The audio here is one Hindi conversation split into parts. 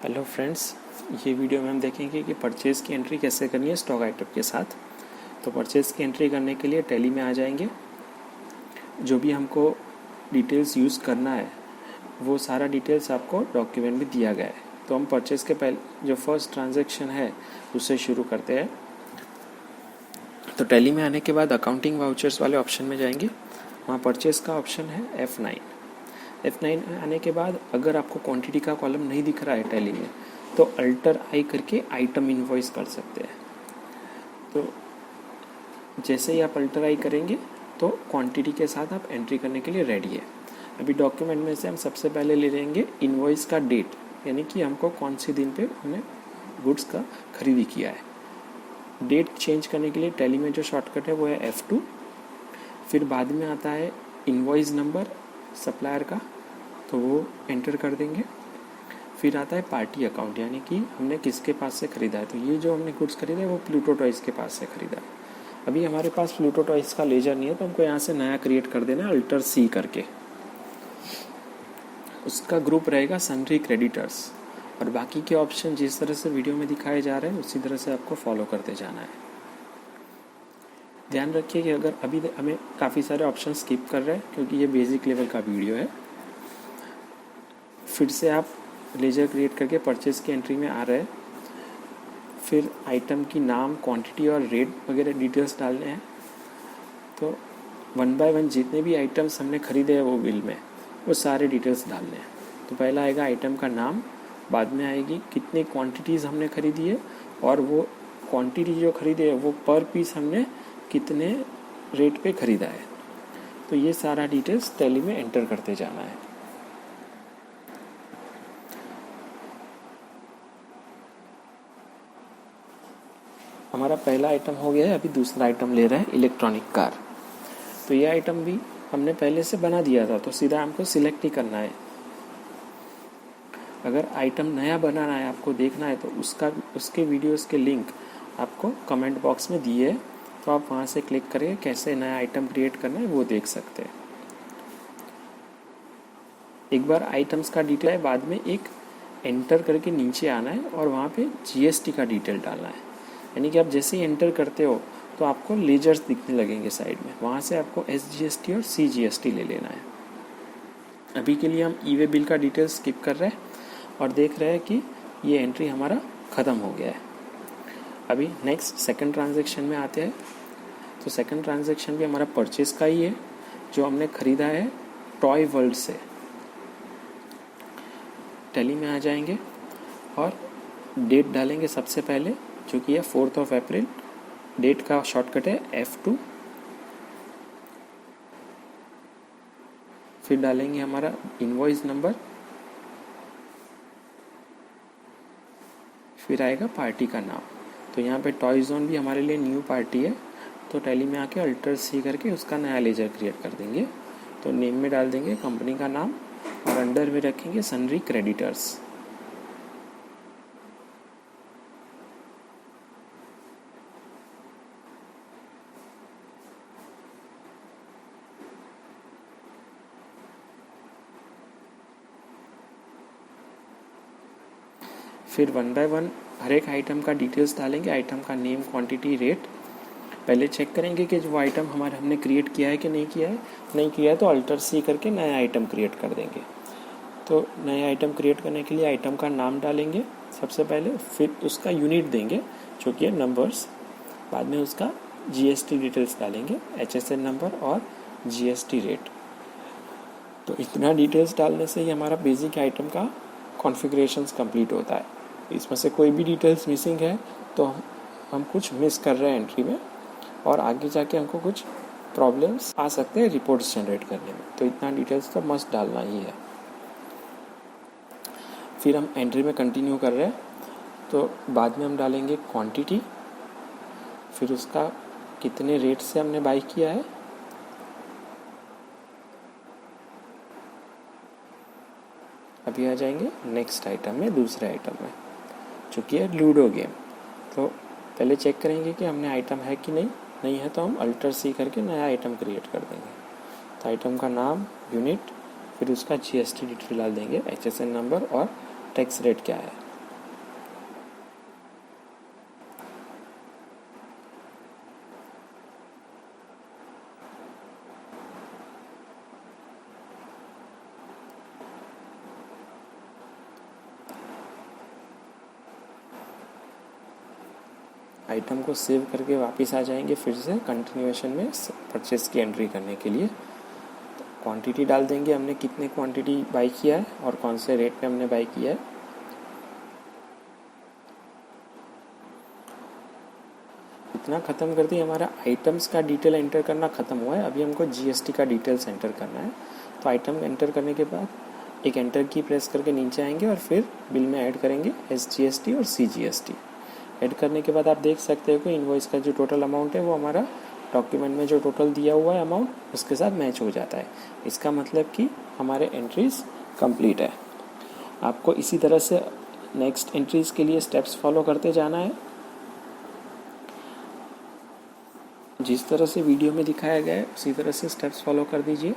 हेलो फ्रेंड्स, ये वीडियो में हम देखेंगे कि परचेज़ की एंट्री कैसे करनी है स्टॉक आइटम के साथ। तो परचेज़ की एंट्री करने के लिए टैली में आ जाएंगे। जो भी हमको डिटेल्स यूज़ करना है वो सारा डिटेल्स आपको डॉक्यूमेंट में दिया गया है। तो हम परचेज़ के पहले जो फर्स्ट ट्रांजैक्शन है उससे शुरू करते हैं। तो टैली में आने के बाद अकाउंटिंग वाउचर्स वाले ऑप्शन में जाएंगे। वहाँ परचेज़ का ऑप्शन है F9 आने के बाद अगर आपको क्वांटिटी का कॉलम नहीं दिख रहा है टैली में तो अल्टर आई करके आइटम इनवॉइस कर सकते हैं। तो जैसे ही आप अल्टर आई करेंगे तो क्वांटिटी के साथ आप एंट्री करने के लिए रेडी है। अभी डॉक्यूमेंट में से हम सबसे पहले ले लेंगे इनवॉइस का डेट, यानी कि हमको कौन से दिन पे हमने गुड्स का खरीदी किया है। डेट चेंज करने के लिए टैली में जो शॉर्टकट है वो है F2। फिर बाद में आता है इनवॉइस नंबर सप्लायर का, तो वो एंटर कर देंगे। फिर आता है पार्टी अकाउंट, यानी कि हमने किसके पास से ख़रीदा है। तो ये जो हमने गुड्स खरीदा है वो प्लूटो टॉयज़ के पास से ख़रीदा है। अभी हमारे पास प्लूटो टॉयज़ का लेजर नहीं है तो हमको यहाँ से नया क्रिएट कर देना है अल्टर C करके। उसका ग्रुप रहेगा सन्ड्री क्रेडिटर्स, और बाकी के ऑप्शन जिस तरह से वीडियो में दिखाए जा रहे हैं उसी तरह से आपको फॉलो करते जाना है। ध्यान रखिए कि अगर अभी हमें काफ़ी सारे ऑप्शन स्किप कर रहे हैं क्योंकि ये बेसिक लेवल का वीडियो है। फिर से आप लेजर क्रिएट करके परचेज़ की एंट्री में आ रहे हैं। फिर आइटम की नाम, क्वांटिटी और रेट वगैरह डिटेल्स डालने हैं। तो 1 बाय 1 जितने भी आइटम्स हमने खरीदे हैं वो बिल में वो सारे डिटेल्स डालने हैं। तो पहला आएगा आइटम का नाम, बाद में आएगी कितनी क्वांटिटीज़ हमने खरीदी है और वो क्वांटिटी जो खरीदे है वो पर पीस हमने कितने रेट पे ख़रीदा है। तो ये सारा डिटेल्स टैली में एंटर करते जाना है। हमारा पहला आइटम हो गया है। अभी दूसरा आइटम ले रहे हैं इलेक्ट्रॉनिक कार। तो ये आइटम भी हमने पहले से बना दिया था तो सीधा हमको सिलेक्ट ही करना है। अगर आइटम नया बनाना है, आपको देखना है, तो उसके वीडियोस के लिंक आपको कमेंट बॉक्स में दिए है, तो आप वहाँ से क्लिक करके कैसे नया आइटम क्रिएट करना है वो देख सकते हैं। एक बार आइटम्स का डिटेल है, बाद में एक एंटर करके नीचे आना है और वहाँ पे GST का डिटेल डालना है। यानी कि आप जैसे ही एंटर करते हो तो आपको लेजर्स दिखने लगेंगे साइड में, वहाँ से आपको SGST और CGST ले लेना है। अभी के लिए हम ई-वे बिल का डिटेल स्किप कर रहे हैं और देख रहे हैं कि ये एंट्री हमारा ख़त्म हो गया है। अभी नेक्स्ट सेकंड ट्रांजैक्शन में आते हैं। तो सेकंड ट्रांजैक्शन भी हमारा परचेज़ का ही है, जो हमने ख़रीदा है टॉय वर्ल्ड से। टैली में आ जाएंगे और डेट डालेंगे सबसे पहले, जो कि है 4 अप्रैल। डेट का शॉर्टकट है F2। फिर डालेंगे हमारा इनवॉइस नंबर, फिर आएगा पार्टी का नाम। तो यहाँ पे टॉय जोन भी हमारे लिए न्यू पार्टी है, तो टैली में आके अल्टर C करके उसका नया लेजर क्रिएट कर देंगे। तो नेम में डाल देंगे कंपनी का नाम और अंडर में रखेंगे सन्ड्री क्रेडिटर्स। फिर 1 बाय 1 हर एक आइटम का डिटेल्स डालेंगे, आइटम का नेम, क्वांटिटी, रेट। पहले चेक करेंगे कि जो आइटम हमने क्रिएट किया है कि नहीं किया है। नहीं किया है तो अल्टर C करके नया आइटम क्रिएट कर देंगे। तो नया आइटम क्रिएट करने के लिए आइटम का नाम डालेंगे सबसे पहले, फिर उसका यूनिट देंगे जो कि है नंबर्स, बाद में उसका GST डिटेल्स डालेंगे, HSN नंबर और GST रेट। तो इतना डिटेल्स डालने से ही हमारा बेसिक आइटम का कॉन्फ़िगरेशंस कंप्लीट होता है। इसमें से कोई भी डिटेल्स मिसिंग है तो हम कुछ मिस कर रहे हैं एंट्री में, और आगे जाके हमको कुछ प्रॉब्लम्स आ सकते हैं रिपोर्ट्स जनरेट करने में। तो इतना डिटेल्स तो मस्ट डालना ही है। फिर हम एंट्री में कंटिन्यू कर रहे हैं, तो बाद में हम डालेंगे क्वांटिटी, फिर उसका कितने रेट से हमने बाई किया है, अभी आ जाएंगे नेक्स्ट आइटम में, दूसरे आइटम में, जो कि है लूडो गेम। तो पहले चेक करेंगे कि हमने आइटम है कि नहीं है तो हम अल्टर C करके नया आइटम क्रिएट कर देंगे। तो आइटम का नाम, यूनिट, फिर उसका GST डिटेल डाल देंगे, HSN नंबर और टैक्स रेट क्या है। आइटम को सेव करके वापस आ जाएंगे फिर से कंटिन्यूएशन में परचेस की एंट्री करने के लिए। तो क्वांटिटी डाल देंगे, हमने कितने क्वांटिटी बाई किया है और कौन से रेट पे हमने बाई किया है। इतना ख़त्म कर दिया, हमारा आइटम्स का डिटेल एंटर करना ख़त्म हुआ है। अभी हमको जीएसटी का डिटेल्स एंटर करना है। तो आइटम एंटर करने के बाद एक एंटर की प्रेस करके नीचे आएंगे और फिर बिल में ऐड करेंगे SGST और CGST। ऐड करने के बाद आप देख सकते हो कि इनवॉइस का जो टोटल अमाउंट है वो हमारा डॉक्यूमेंट में जो टोटल दिया हुआ है अमाउंट उसके साथ मैच हो जाता है। इसका मतलब कि हमारे एंट्रीज कंप्लीट है। आपको इसी तरह से नेक्स्ट एंट्रीज के लिए स्टेप्स फॉलो करते जाना है। जिस तरह से वीडियो में दिखाया गया है उसी तरह से स्टेप्स फॉलो कर दीजिए।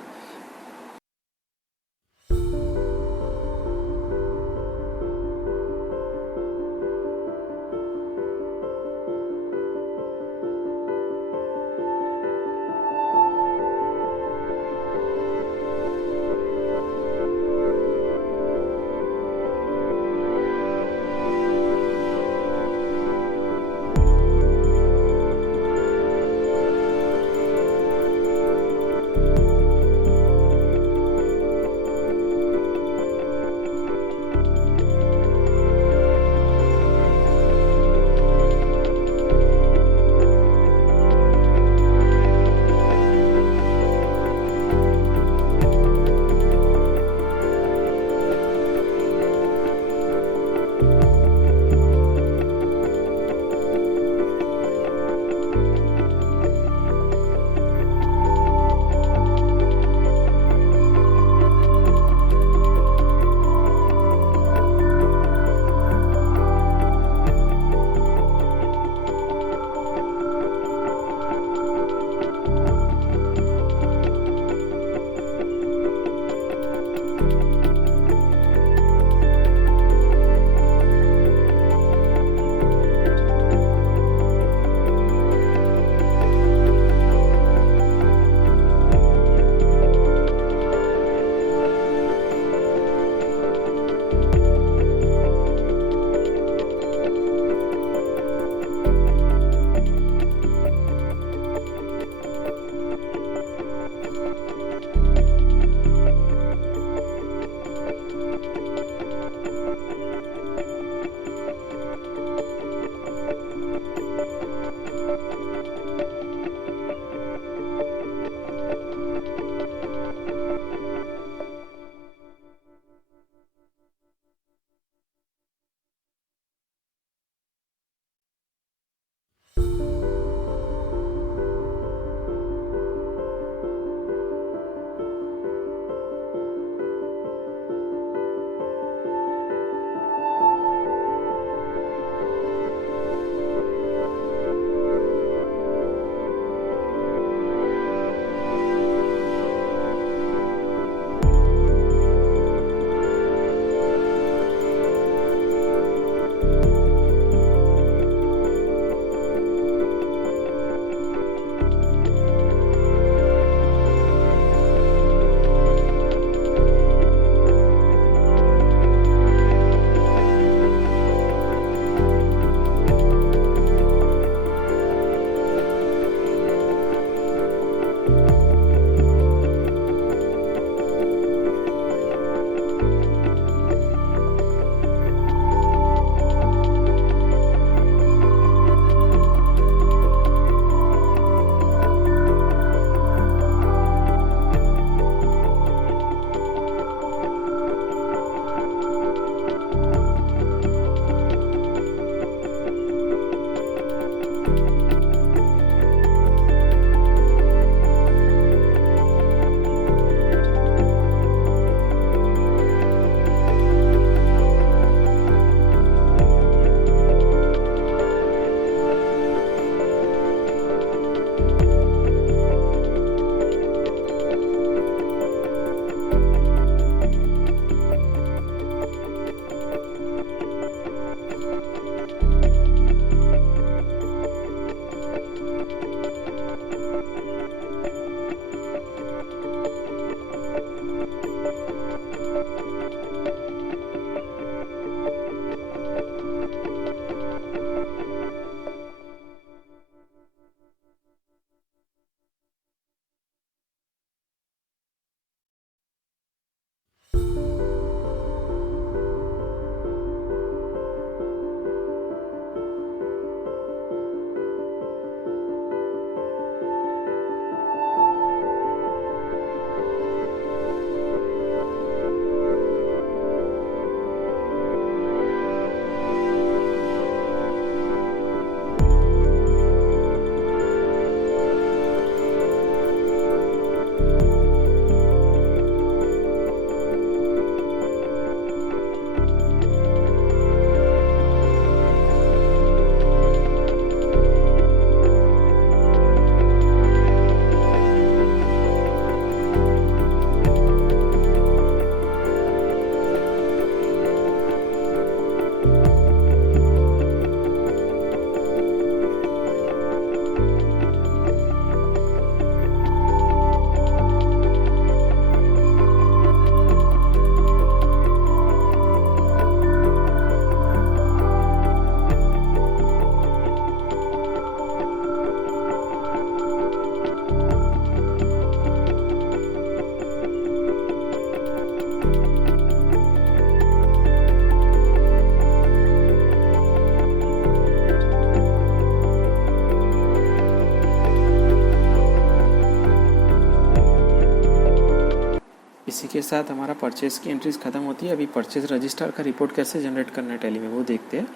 इसी के साथ हमारा परचेज़ की एंट्रीज ख़त्म होती है। अभी परचेज़ रजिस्टर का रिपोर्ट कैसे जनरेट करना है टैली में वो देखते हैं।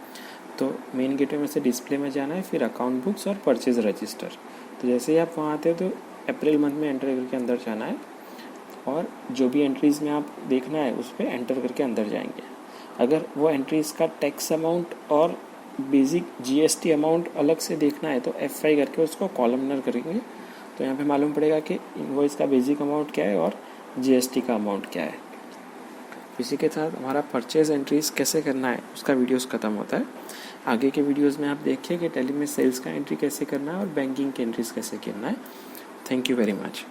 तो मेन गेटवे में से डिस्प्ले में जाना है, फिर अकाउंट बुक्स और परचेज़ रजिस्टर। तो जैसे ही आप वहाँ आते हो तो अप्रैल मंथ में एंटर करके अंदर जाना है और जो भी एंट्रीज़ में आप देखना है उस पर एंटर करके अंदर जाएंगे। अगर वो एंट्रीज़ का टैक्स अमाउंट और बेसिक GST अमाउंट अलग से देखना है तो F5 करके उसको कॉलमनर करेंगे तो यहाँ पे मालूम पड़ेगा कि इनवॉइस का बेसिक अमाउंट क्या है और GST का अमाउंट क्या है। इसी के साथ हमारा परचेज़ एंट्रीज़ कैसे करना है उसका वीडियोस ख़त्म होता है। आगे के वीडियोस में आप देखिए कि टैली में सेल्स का एंट्री कैसे करना है और बैंकिंग की एंट्रीज़ कैसे करना है। Thank you very much.